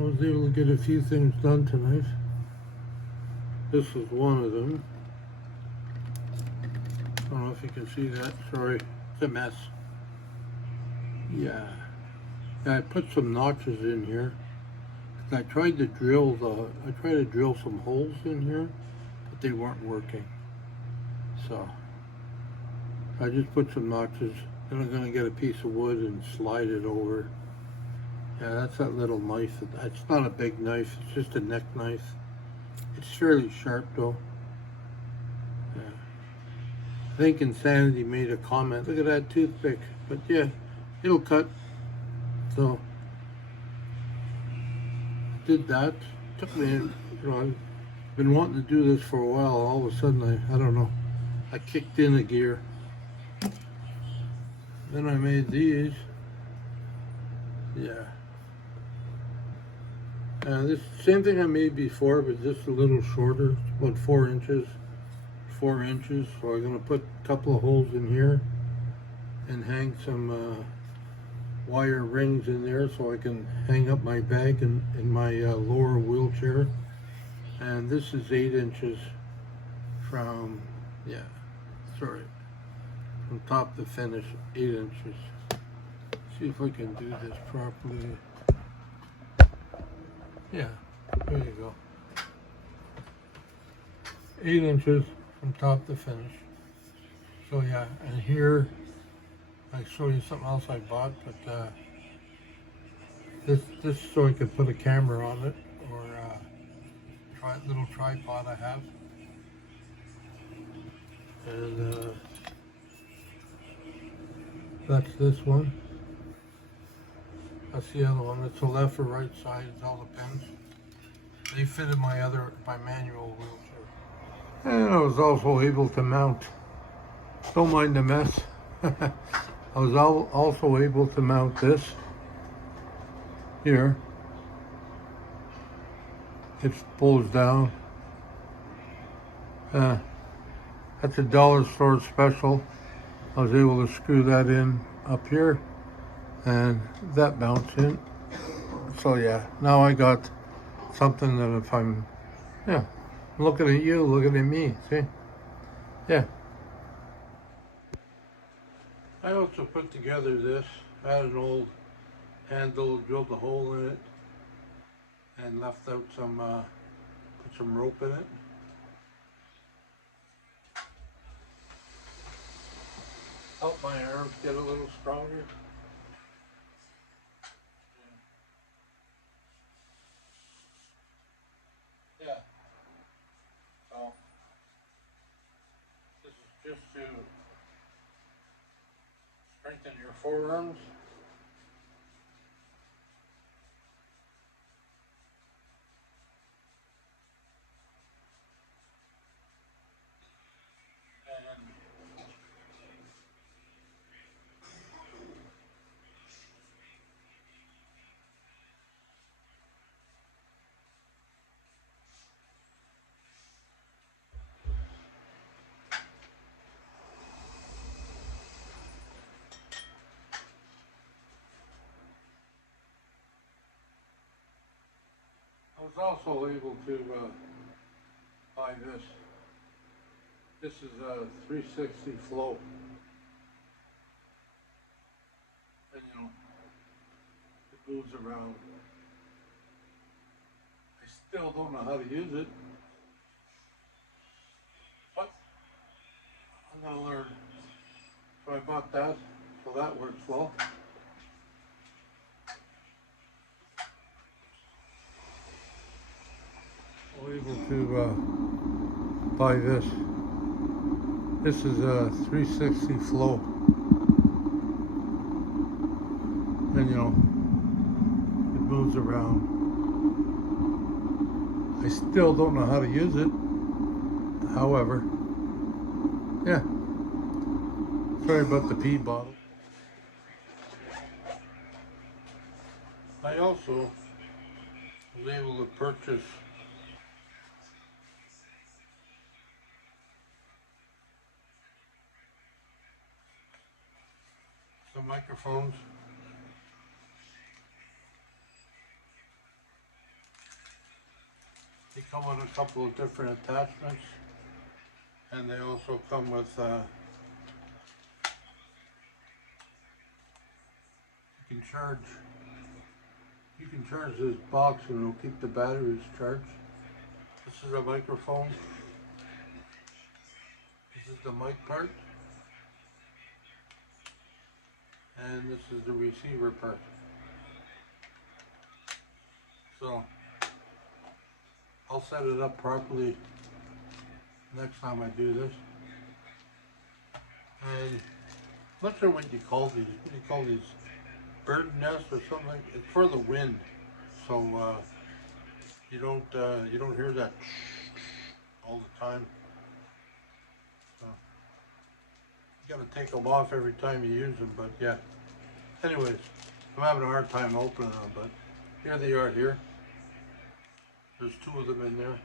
I was able to get a few things done tonight. This is one of them. I don't know if you can see that. Sorry, it's a mess. Yeah, I put some notches in here. I tried to drill some holes in here, but they weren't working. So I just put some notches. Then I'm gonna get a piece of wood and slide it over. Yeah, that's that little knife. It's not a big knife. It's just a neck knife. It's fairly sharp though. Yeah. I think Insanity made a comment. Look at that toothpick. But yeah, it'll cut. So did that. Took me, I've been wanting to do this for a while. All of a sudden, I don't know. I kicked in a gear. Then I made these. Yeah. This same thing I made before, but just a little shorter, about 4 inches. 4 inches. So I'm gonna put a couple of holes in here and hang some wire rings in there so I can hang up my bag in my lower wheelchair. And this is 8 inches from, yeah, sorry, from top to finish, 8 inches. See if I can do this properly. Yeah, there you go. 8 inches from top to finish. So yeah, and here I show you something else I bought, but this so I could put a camera on it, or little tripod I have, and that's this one. That's the other one. It's the left or right side. It all depends. They fit in my manual wheelchair. And I was also able to mount. Don't mind the mess. I was also able to mount this here. It pulls down. That's a dollar store special. I was able to screw that in up here, and that mounts in. So yeah, now I got something that if I'm, yeah, looking at you, looking at me, see? Yeah. I also put together this. I had an old handle, drilled a hole in it, and left out put some rope in it. Help my arms get a little stronger. Yeah. So this is just to strengthen your forearms. And I was also able to buy this. This is a 360 flow. And you know, it moves around. I still don't know how to use it, but I'm gonna learn. So I bought that, so that works well. I was able to buy this. This is a 360 flow. And you know, it moves around. I still don't know how to use it. However, yeah. Sorry about the pee bottle. I also was able to purchase some microphones. They come with a couple of different attachments, and they also come with you can charge this box and it'll keep the batteries charged. This is a microphone. This is the mic part. And this is the receiver part. So I'll set it up properly next time I do this. And I'm not sure what you call these. What do you call these? Bird nest or something? It's for the wind, so you don't hear that all the time. So you gotta take them off every time you use them. But yeah. Anyways, I'm having a hard time opening them, but here they are. Here, there's two of them in there.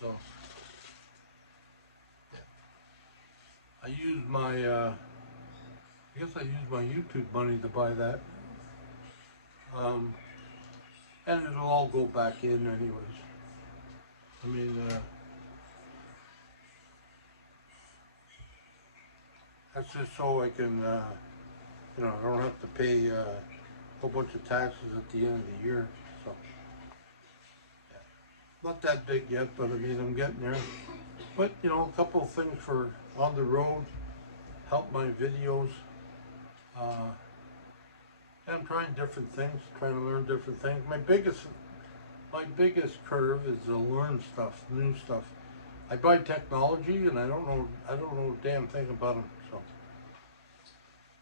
So I used my. I guess I used my YouTube money to buy that. And it'll all go back in anyways. I mean, that's just so I can, I don't have to pay a whole bunch of taxes at the end of the year. So, yeah. Not that big yet, but I mean, I'm getting there. But, a couple of things for on the road, help my videos. I'm trying different things, trying to learn different things. My biggest curve is to learn stuff, new stuff. I buy technology and I don't know a damn thing about them. So,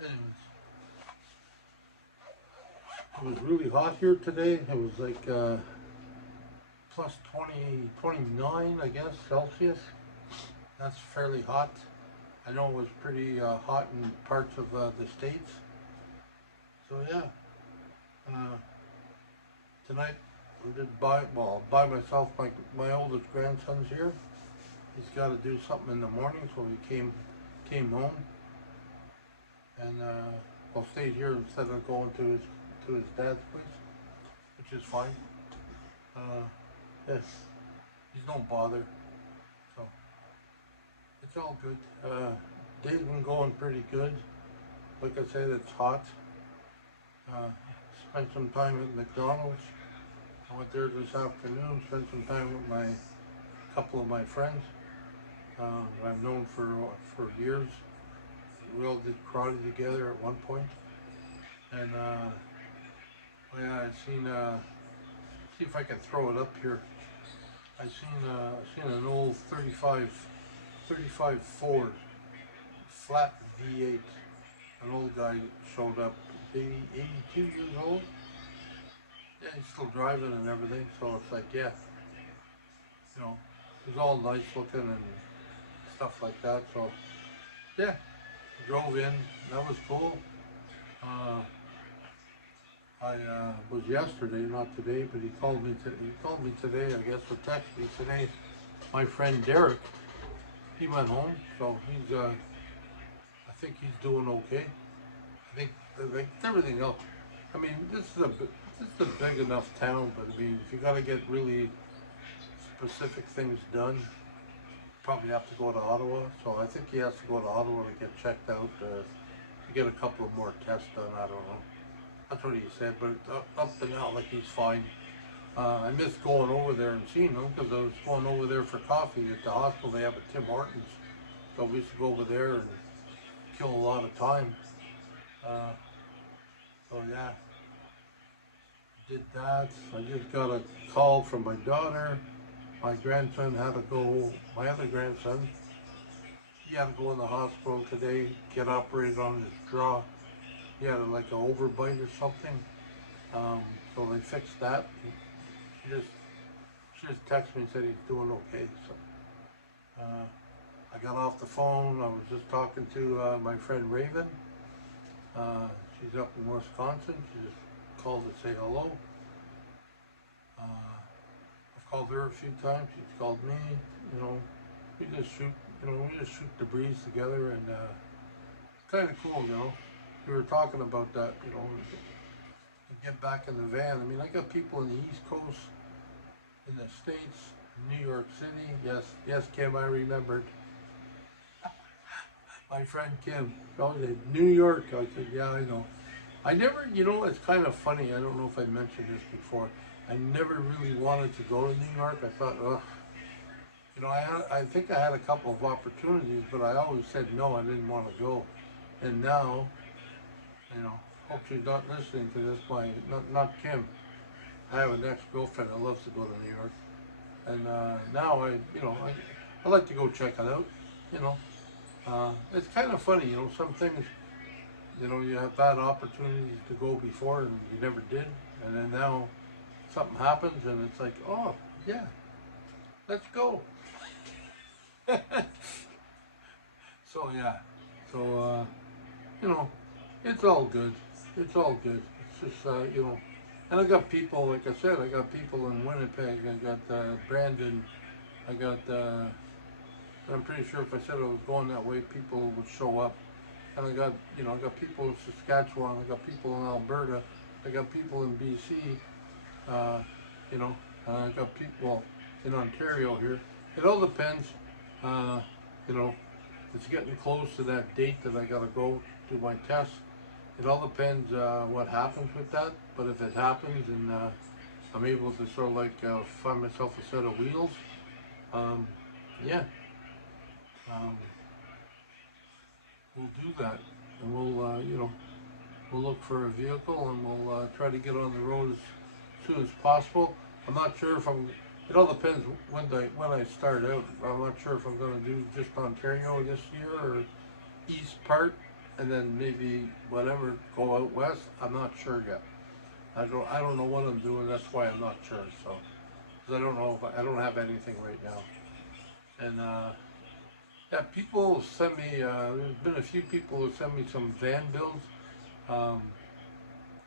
anyways, it was really hot here today. It was like plus 29, I guess, Celsius. That's fairly hot. I know it was pretty hot in parts of the States. So yeah, tonight I did buy myself, my oldest grandson's here. He's got to do something in the morning, so he came home, and well, stayed here instead of going to his dad's place, which is fine. Yes, he's no bother, so it's all good. Day's been going pretty good. Like I said, it's hot. Spent some time at McDonald's. I went there this afternoon, spent some time with a couple of my friends I've known for years. We all did karate together at one point. And well, yeah, I seen see if I can throw it up here. I seen an old 35 Ford flat V8. An old guy showed up, 82 years old. Yeah, he's still driving and everything, so it's like, yeah, it was all nice looking and stuff like that. So yeah, drove in. That was cool. I was yesterday, not today, but he called me today, I guess, or texted me today. My friend Derek, he went home, so he's I think he's doing okay. I think like everything else. I mean, this is a big enough town, but I mean, if you got to get really specific things done, you probably have to go to Ottawa. So I think he has to go to Ottawa to get checked out, to get a couple of more tests done. I don't know. That's what he said, but up to now, like, he's fine. I missed going over there and seeing him because I was going over there for coffee at the hospital. They have a Tim Hortons, so we used to go over there and kill a lot of time. So yeah, did that. I just got a call from my daughter. My grandson had to go. My other grandson, he had to go in the hospital today, get operated on his jaw. He had like an overbite or something. So they fixed that. She just texted me and said he's doing okay. So I got off the phone. I was just talking to my friend Raven. She's up in Wisconsin. She just called to say hello. I've called her a few times. She's called me. We just shoot the breeze together, and it's kind of cool, We were talking about that, to get back in the van. I mean, I got people in the East Coast, in the States, New York City. Yes, yes, Kim, I remembered. My friend Kim, oh, New York. I said, yeah, I know. I never, it's kind of funny. I don't know if I mentioned this before. I never really wanted to go to New York. I thought, ugh, I think I had a couple of opportunities, but I always said no. I didn't want to go. And now, hope she's not listening to this. Not Kim. I have an ex-girlfriend that loves to go to New York, and now I like to go check it out. You know, it's kind of funny. Some things. You have had opportunities to go before and you never did, and then now something happens and it's like, oh yeah, let's go. So yeah, so you know, it's all good. It's all good. It's just and I got people, like I said, I got people in Winnipeg. I got Brandon. I got. I'm pretty sure if I said I was going that way, people would show up. And I got people in Saskatchewan. I got people in Alberta. I got people in BC. You know, I got people in Ontario here. It all depends. You know, it's getting close to that date that I gotta go do my test. It all depends what happens with that. But if it happens and I'm able to sort of like find myself a set of wheels, yeah, um, we'll do that, and we'll look for a vehicle and we'll try to get on the road as soon as possible. I'm not sure if I'm. It all depends when I start out. I'm not sure if I'm going to do just Ontario this year or east part, and then maybe whatever go out west. I'm not sure yet. I don't know what I'm doing. That's why I'm not sure. So, because I don't know if I don't have anything right now. And yeah, people send me. There's been a few people who send me some van bills. Um,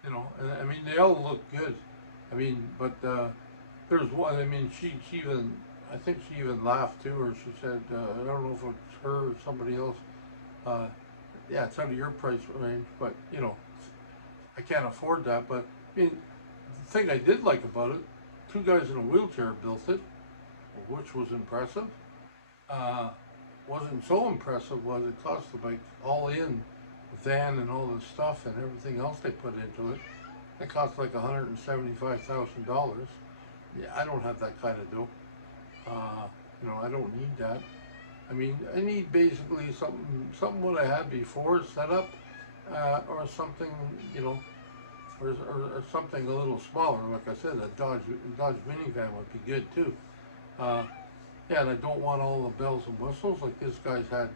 and I mean they all look good. I mean, but there's one. I mean, she even. I think she even laughed too, or she said, I don't know if it's her or somebody else. Uh, yeah, it's out of your price range, but I can't afford that. But I mean, the thing I did like about it, two guys in a wheelchair built it, which was impressive. Uh, wasn't so impressive was it cost like all in van and all the stuff and everything else they put into it. It cost like $175,000. Yeah, I don't have that kind of dough. I don't need that. I mean, I need basically something what I had before set up, or something, or something a little smaller. Like I said, a Dodge minivan would be good too. Uh, yeah, and I don't want all the bells and whistles like this guy's had.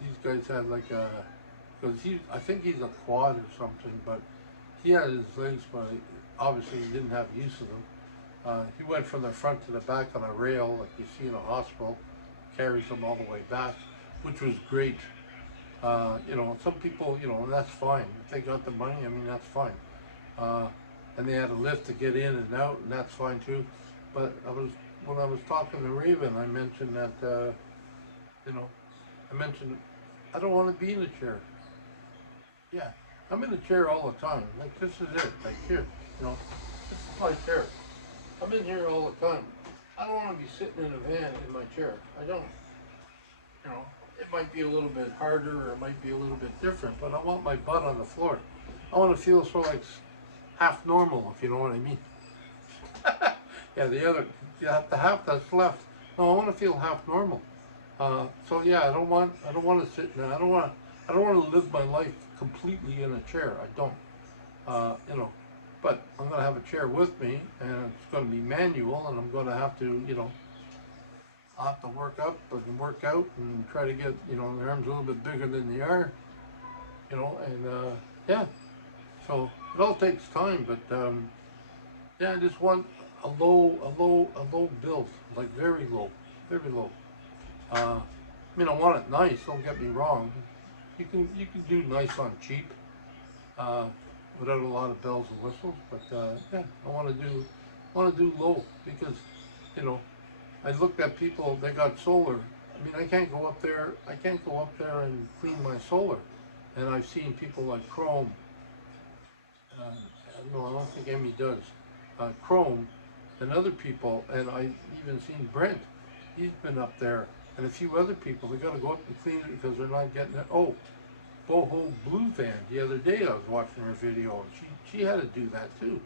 These guys had like because I think he's a quad or something, but he had his legs, but obviously he didn't have use of them. He went from the front to the back on a rail, like you see in a hospital, carries them all the way back, which was great. Some people, and that's fine. If they got the money, I mean, that's fine. And they had a lift to get in and out, and that's fine too. But when I was talking to Raven, I mentioned that, I mentioned I don't want to be in a chair. Yeah, I'm in a chair all the time. Like this is it, like here, this is my chair. I'm in here all the time. I don't want to be sitting in a van in my chair. I don't. It might be a little bit harder or it might be a little bit different, but I want my butt on the floor. I want to feel sort of like half normal, if you know what I mean. Yeah, the half that's left. No, I want to feel half normal. So yeah, I don't want to sit in. I don't want to live my life completely in a chair. I don't. But I'm going to have a chair with me, and it's going to be manual, and I'm going to have to, I'll have to work up and work out and try to get, the arms a little bit bigger than they are, and yeah. So it all takes time, but yeah, I just want a low build, like very low, very low. I mean, I want it nice. Don't get me wrong. You can do nice on cheap, without a lot of bells and whistles. But yeah, I want to do low because, I looked at people. They got solar. I mean, I can't go up there. I can't go up there and clean my solar. And I've seen people like Chrome. No, I don't think Emmy does. Chrome. and other people, and I even seen Brent. He's been up there, and a few other people. They got to go up and clean it because they're not getting it. Oh, Boho Blue Van. The other day I was watching her video, and she had to do that too.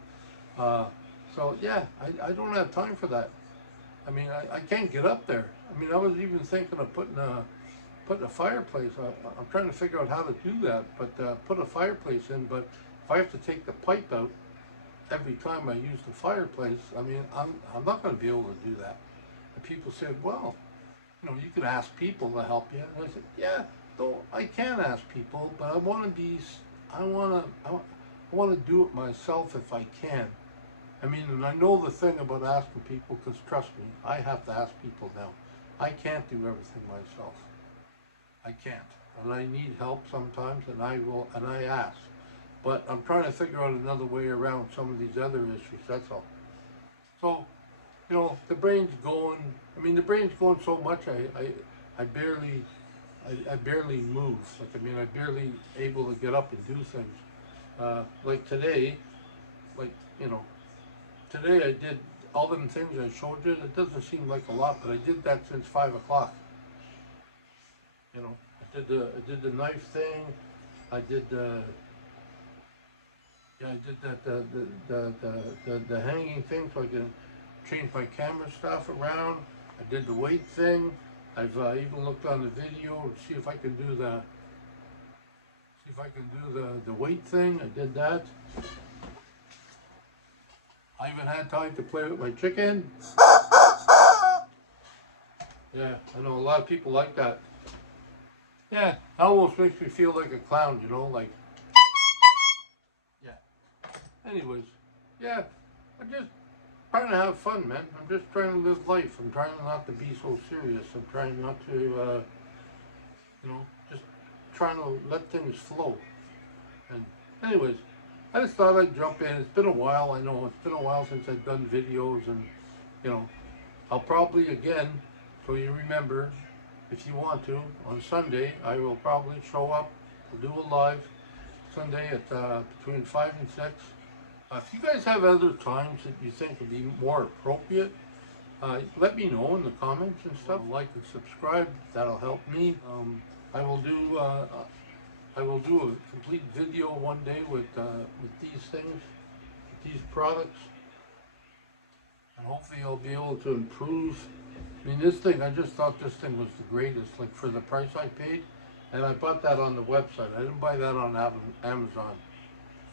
So yeah, I don't have time for that. I mean, I can't get up there. I mean, I was even thinking of putting a fireplace. I'm trying to figure out how to do that, but put a fireplace in. But if I have to take the pipe out every time I use the fireplace, I mean, I'm not going to be able to do that. And people said, well, you know, you could ask people to help you. And I said, yeah, though I can ask people, but I want to do it myself if I can. I mean, and I know the thing about asking people, because trust me, I have to ask people now. I can't do everything myself. I can't. And I need help sometimes, and I ask. But I'm trying to figure out another way around some of these other issues, that's all. So, you know, the brain's going, I mean, the brain's going so much, I barely move. Like, I mean, I'm barely able to get up and do things. Like today, like, you know, today I did all them things I showed you. It doesn't seem like a lot, but I did that since 5 o'clock. You know, I did the knife thing. I did the I did that the hanging thing so I can change my camera stuff around. I did the weight thing. I've even looked on the video to see if I can do the weight thing. I did that. I even had time to play with my chicken. Yeah, I know a lot of people like that. Yeah, it almost makes me feel like a clown, you know, like, yeah. Anyways, yeah, I'm just trying to have fun, man. I'm just trying to live life. I'm trying not to be so serious. I'm trying not to, you know, just trying to let things flow. And anyways, I just thought I'd jump in. It's been a while, I know. It's been a while since I've done videos, and, you know, I'll probably again, so you remember, if you want to, on Sunday, I will probably show up. We'll do a live Sunday at between 5 and 6. If you guys have other times that you think would be more appropriate, let me know in the comments and stuff. Like and subscribe. That'll help me. I will do a complete video one day with these things, with these products, and hopefully I'll be able to improve. I mean, this thing, I just thought this thing was the greatest, like for the price I paid, and I bought that on the website. I didn't buy that on Amazon.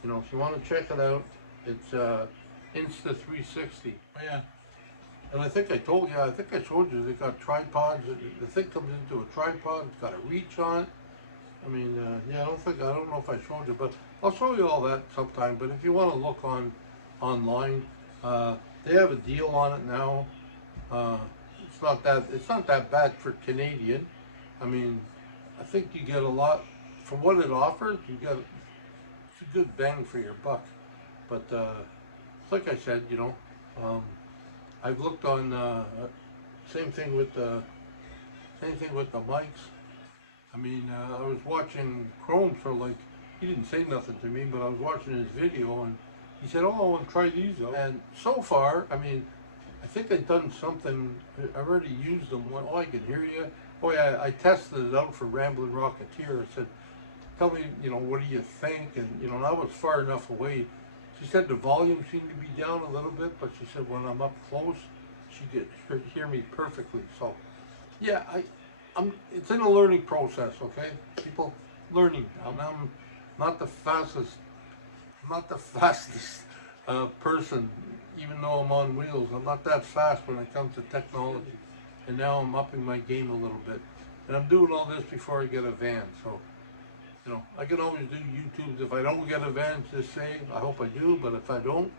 You know, if you want to check it out, it's Insta360. Oh yeah, and I think I told you, I think I showed you, they got tripods. The thing comes into a tripod, it's got a reach on it. I mean, yeah, I don't know if I showed you, but I'll show you all that sometime. But if you want to look online, they have a deal on it now. It's not that bad for Canadian. I mean, I think you get a lot for what it offers. It's a good bang for your buck. But like I said, you know, I've looked on same thing with the mics. I mean, I was watching Chrome, so like, he didn't say nothing to me, but I was watching his video, and he said, oh, I want to try these out. And so far, I mean, I think I've done something, I already used them. Oh, I can hear you. Oh yeah, I tested it out for Ramblin' Rocketeer. I said, tell me, you know, what do you think? And, you know, I was far enough away. She said the volume seemed to be down a little bit, but she said when I'm up close, she could hear me perfectly. So, yeah, it's in a learning process, okay? People learning. I'm not the fastest person, even though I'm on wheels. I'm not that fast when it comes to technology. And now I'm upping my game a little bit. And I'm doing all this before I get a van, so, you know, I can always do YouTube. If I don't get a van, just say, I hope I do, but if I don't,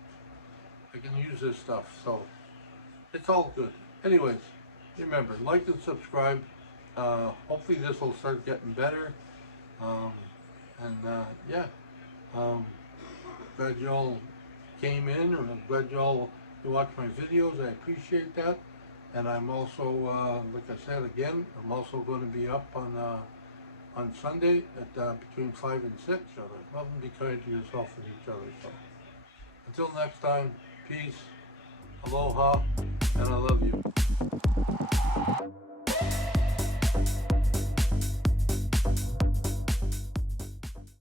I can use this stuff. So, it's all good. Anyways, remember, like and subscribe. Hopefully this will start getting better. Yeah, glad y'all came in, or I'm glad y'all watch my videos. I appreciate that. And I'm also, like I said again, I'm also going to be up on Sunday at between 5 and 6. So love and be kind to yourself and each other. So until next time, peace. Aloha, and I love you.